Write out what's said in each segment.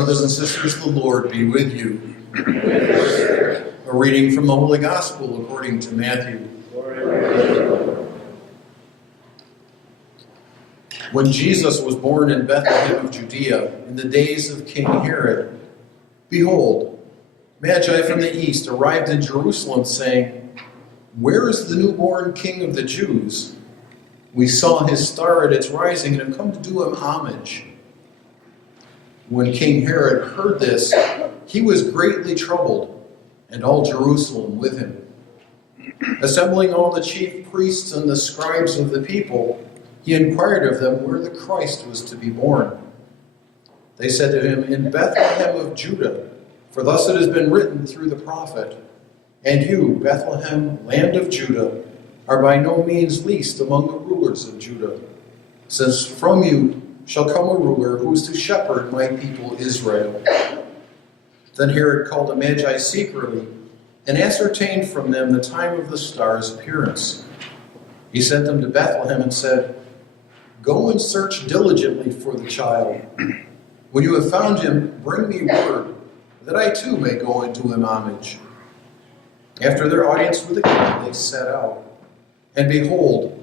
Brothers and sisters, the Lord be with you. A reading from the Holy Gospel according to Matthew. When Jesus was born in Bethlehem of Judea in the days of King Herod, behold, Magi from the east arrived in Jerusalem, saying, "Where is the newborn King of the Jews? We saw his star at its rising and have come to do him homage." When King Herod heard this, he was greatly troubled, and all Jerusalem with him. Assembling all the chief priests and the scribes of the people, he inquired of them where the Christ was to be born. They said to him, "In Bethlehem of Judah, for thus it has been written through the prophet, 'And you, Bethlehem, land of Judah, are by no means least among the rulers of Judah, since from you shall come a ruler who is to shepherd my people Israel.'" Then Herod called the Magi secretly and ascertained from them the time of the star's appearance. He sent them to Bethlehem and said, "Go and search diligently for the child. When you have found him, bring me word, that I too may go and do him homage." After their audience with the king, they set out. And behold,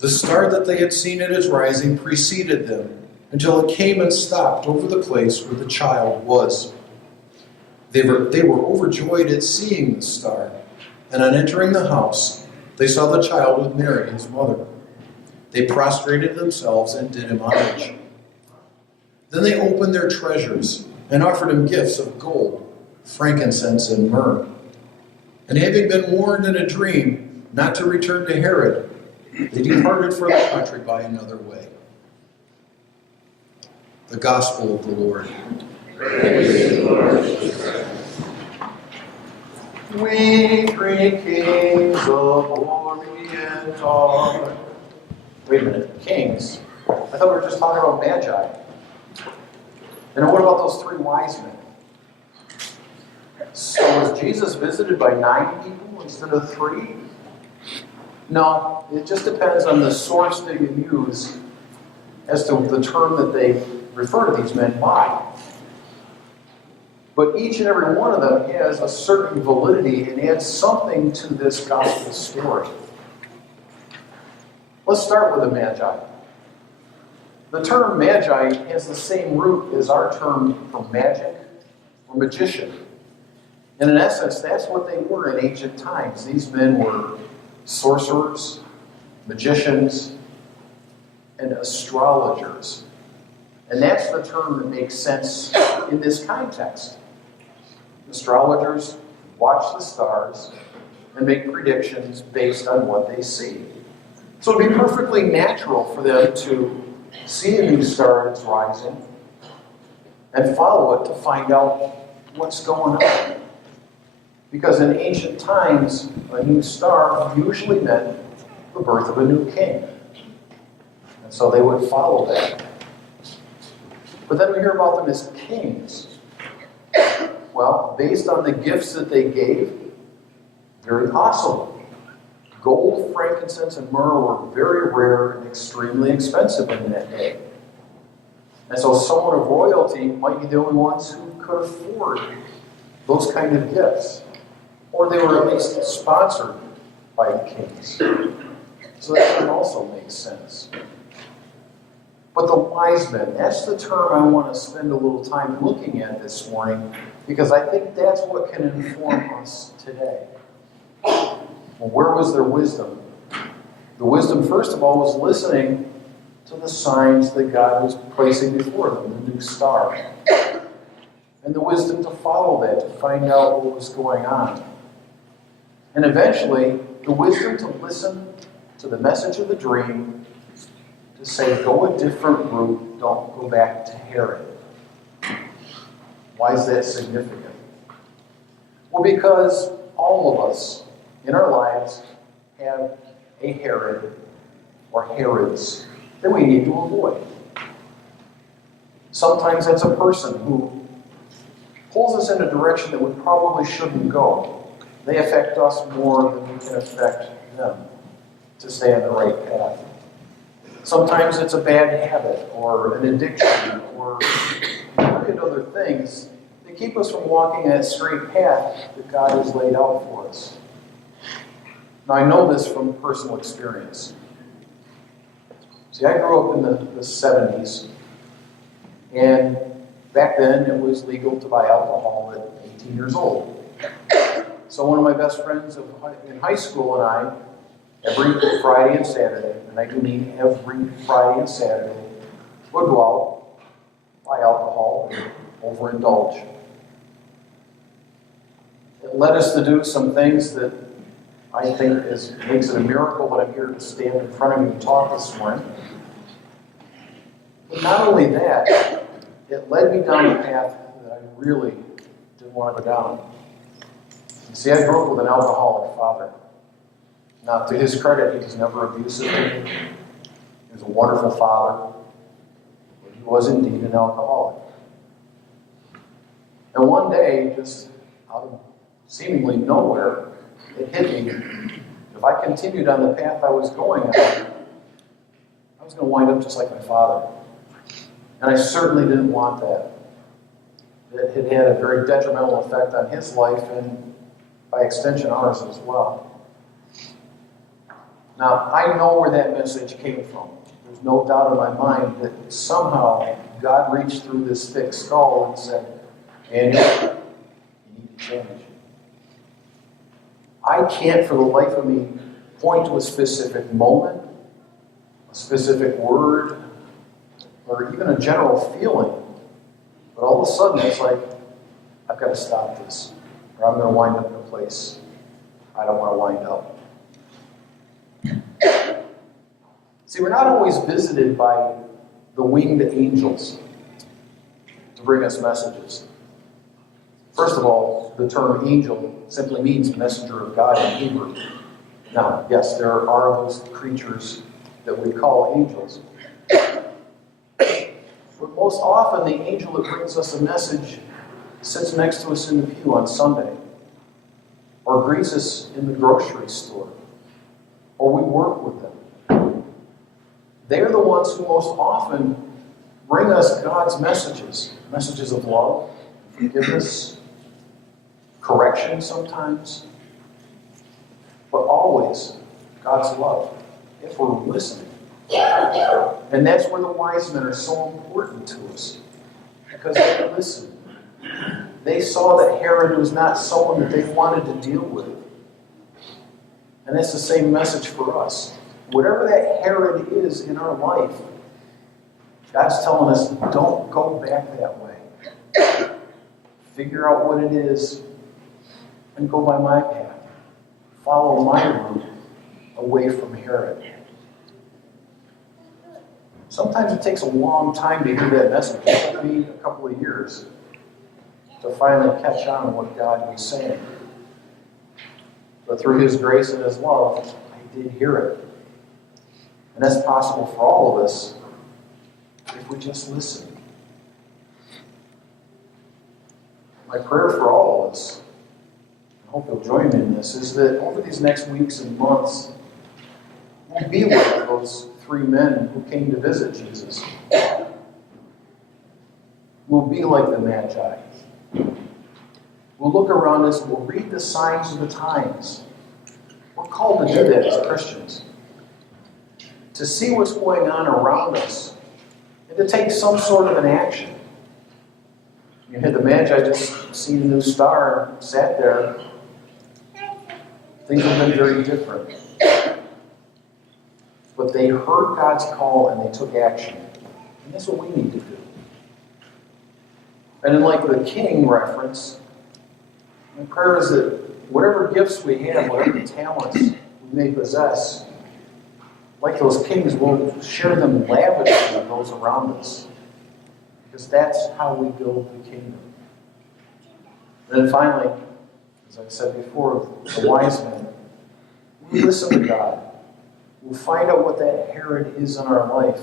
the star that they had seen at its rising preceded them, until it came and stopped over the place where the child was. They were overjoyed at seeing the star, and on entering the house, they saw the child with Mary, his mother. They prostrated themselves and did him homage. Then they opened their treasures and offered him gifts of gold, frankincense, and myrrh. And having been warned in a dream not to return to Herod, they departed for the country by another way. The Gospel of the Lord. Praise the Lord. We three kings of Orient are. Wait a minute, kings? I thought we were just talking about Magi. And what about those three wise men? So was Jesus visited by 9 people instead of 3? No, it just depends on the source that you use as to the term that they refer to these men by. But each and every one of them has a certain validity and adds something to this gospel story. Let's start with the Magi. The term Magi has the same root as our term for magic or magician. And in essence, that's what they were in ancient times. These men were sorcerers, magicians, and astrologers. And that's the term that makes sense in this context. Astrologers watch the stars and make predictions based on what they see. So it would be perfectly natural for them to see a new star that's rising and follow it to find out what's going on. Because in ancient times, a new star usually meant the birth of a new king. And so they would follow that. But then we hear about them as kings. Well, based on the gifts that they gave, very possible. Gold, frankincense, and myrrh were very rare and extremely expensive in that day. And so someone of royalty might be the only ones who could afford those kind of gifts. Or they were at least sponsored by the kings. So that can also make sense. But the wise men, that's the term I want to spend a little time looking at this morning, because I think that's what can inform us today. Well, where was their wisdom? The wisdom, first of all, was listening to the signs that God was placing before them, the new star. And the wisdom to follow that, to find out what was going on. And eventually, the wisdom to listen to the message of the dream, to say, go a different route, don't go back to Herod. Why is that significant? Well, because all of us in our lives have a Herod or Herods that we need to avoid. Sometimes that's a person who pulls us in a direction that we probably shouldn't go. They affect us more than we can affect them to stay on the right path. Sometimes it's a bad habit or an addiction or an at other things that keep us from walking that straight path that God has laid out for us. Now, I know this from personal experience. See, I grew up in the 70s, and back then it was legal to buy alcohol at 18 years old. So one of my best friends in high school and I, every Friday and Saturday, and I do mean every Friday and Saturday, would go out, buy alcohol, and overindulge. It led us to do some things that I think makes it a miracle that I'm here to stand in front of you and talk this morning. But not only that, it led me down a path that I really didn't want to go down. You see, I grew up with an alcoholic father. Now, to his credit, he was never abusive. He was a wonderful father, but he was indeed an alcoholic. And one day, just out of seemingly nowhere, it hit me. If I continued on the path I was going on, I was going to wind up just like my father. And I certainly didn't want that. It had a very detrimental effect on his life and, by extension, ours as well. Now, I know where that message came from. There's no doubt in my mind that somehow God reached through this thick skull and said, Daniel, you need to change. I can't for the life of me point to a specific moment, a specific word, or even a general feeling. But all of a sudden it's like, I've got to stop this, or I'm going to wind up in a place I don't want to wind up. See, we're not always visited by the winged angels to bring us messages. First of all, the term angel simply means messenger of God in Hebrew. Now, yes, there are those creatures that we call angels. But most often, the angel that brings us a message sits next to us in the pew on Sunday, or greets us in the grocery store, or we work with them. They're the ones who most often bring us God's messages of love, forgiveness, correction sometimes, but always God's love, if we're listening. And that's where the wise men are so important to us, because they listened. They saw that Herod was not someone that they wanted to deal with. And that's the same message for us. Whatever that Herod is in our life, God's telling us, don't go back that way. Figure out what it is and go by my path. Follow my route away from Herod. Sometimes it takes a long time to hear that message. It took me a couple of years to finally catch on what God was saying. But through His grace and His love, I did hear it. And that's possible for all of us if we just listen. My prayer for all of us, I hope you'll join me in this, is that over these next weeks and months, we'll be like those three men who came to visit Jesus. We'll be like the Magi. We'll look around us and we'll read the signs of the times. We're called to do that as Christians. To see what's going on around us and to take some sort of an action. You had the Magi just seen a new star and sat there. Things have been very different. But they heard God's call and they took action. And that's what we need to do. And in like the king reference, my prayer is that whatever gifts we have, whatever talents we may possess, like those kings, we'll share them lavishly with those around us. Because that's how we build the kingdom. And then finally, as I said before, the wise men, we listen to God. We'll find out what that Herod is in our life.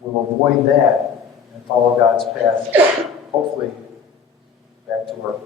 We'll avoid that and follow God's path, hopefully back to our